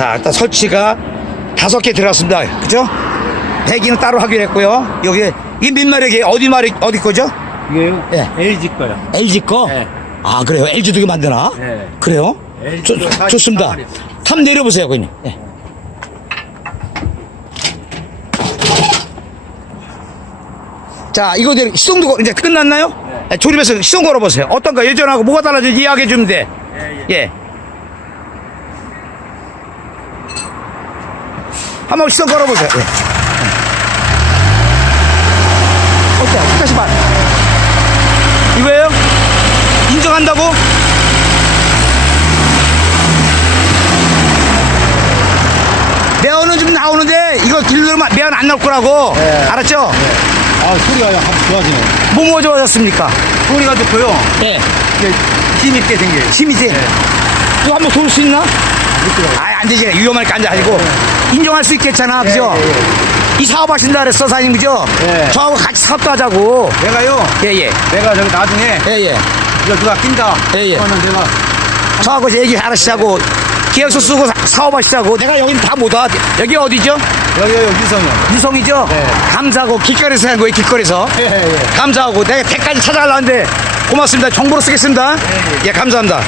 자, 일단 설치가 다섯 개 들어갔습니다. 그죠? 배기는 따로 하기로 했고요. 여기, 이 민마력이 어디 마력, 어디 거죠? 이게요? 예. LG 거요. LG 거? 네. 아, 그래요? LG도 이거 만드나? 네. 그래요? LG 좋, 도 사십 좋습니다. 사마리. 탑 내려보세요, 그님. 예. 자, 이거 이제 시동도 거- 이제 끝났나요? 네. 조립해서 시동 걸어보세요. 어떤가? 예전하고 뭐가 달라진지 이야기해 주면 돼. 예, 예. 한번 시동 걸어보세요. 예. 어때요? 다시 봐. 이거예요? 인정한다고? 매어는 좀 나오는데 이거 길르면 매어는 안 나올 거라고 네. 알았죠? 아, 소리가 확 좋아지네. 뭐뭐 좋아졌습니까? 소리가 좋고요. 예. 이게 힘있게 생겨요. 힘이지? 이거 한번 돌 수 있나? 아, 안 되지. 위험하니까 앉아 가지고. 인정할 수 있겠잖아. 그죠? 예, 예, 이 사업 하신다 그랬어, 사장님. 그죠? 예. 저하고 같이 사업도 하자고. 내가요. 예, 예. 내가 저기 나중에 예, 예. 이거 누가 낀다. 예, 예. 그거는 내가 저하고 얘기 하시자고. 계약서 쓰고 사- 사업하시자고. 내가 여기는 다못 와. 여기 어디죠? 여기 여기 유성이요. 유성이죠? 네. 감사하고 길거리에서 한 거예요, 길거리에서. 예, 예. 감사하고 내가 택까지 찾아가려는데 고맙습니다. 정보로 쓰겠습니다. 예, 감사합니다.